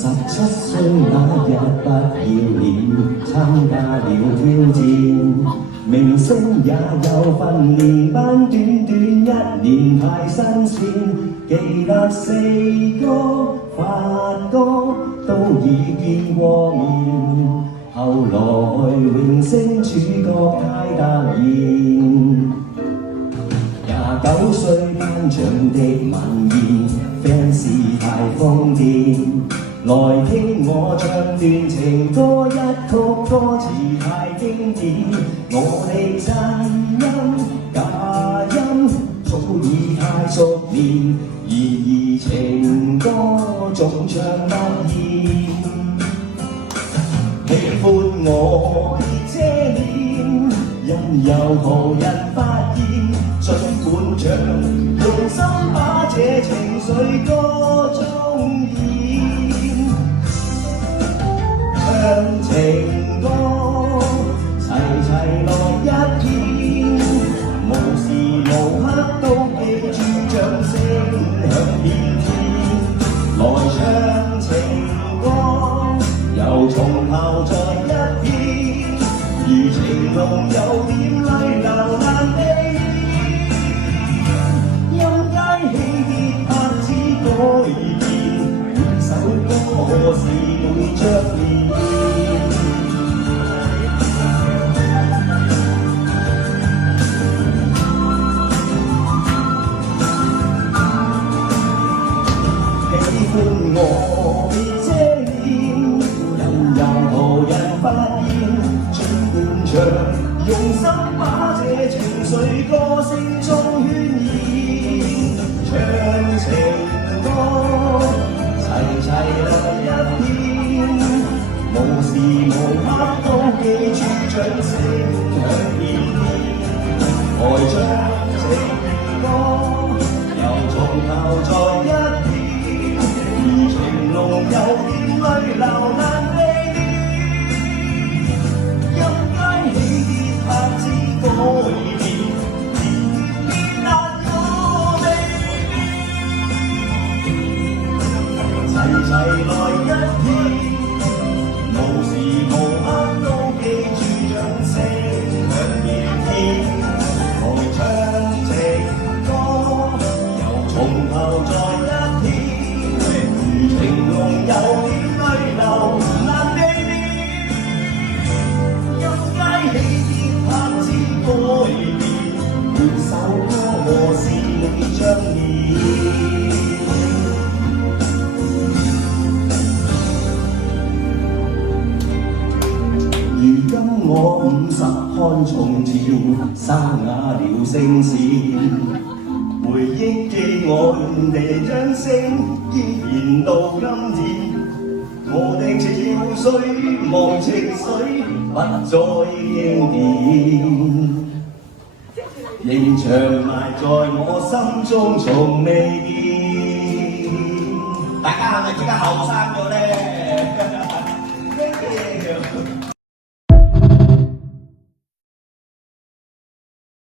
17歲那日不要臉，參加了挑戰。明星也有訓練班，短短1年太新鮮。記得四哥、發哥都已見過面，後來榮升主角太突然。29歲頒獎的晚宴 ，fans 太瘋癲。來聽我唱段情歌，一曲歌詞太經典。我的真音假音早已太熟練，然而情歌總唱不厭。喜歡我別遮臉，因有途人發現，儘管唱用心把這情緒歌中演。唱情歌，齊齊來一遍，無時無刻都記住掌聲響遍天。來唱情歌，又從頭再一遍，如情濃有點淚流難避免。音階起跌拍子改變，每首歌是每張臉。我別遮臉，任由途人發現，儘管唱，用心把這情緒歌聲中渲染。唱情歌，齊齊來一遍，無時無刻都記住掌聲響遍天。來唱情歌，又從頭再一遍。情濃有點淚流難避免，音階起跌拍子改變，變難可避免。齊齊來一遍，無時無刻都記住掌聲響遍天。來唱情歌，又從頭再一遍。情濃有點淚流難避免，音階起跌拍子改變，每首歌是每張臉。如今我50看重照，沙啞了聲線。回憶記我們的掌聲，依然到今天。我的潮水忘情緒，不再經典，仍長埋在我心中，從未變。大家係咪而家後生咗咧？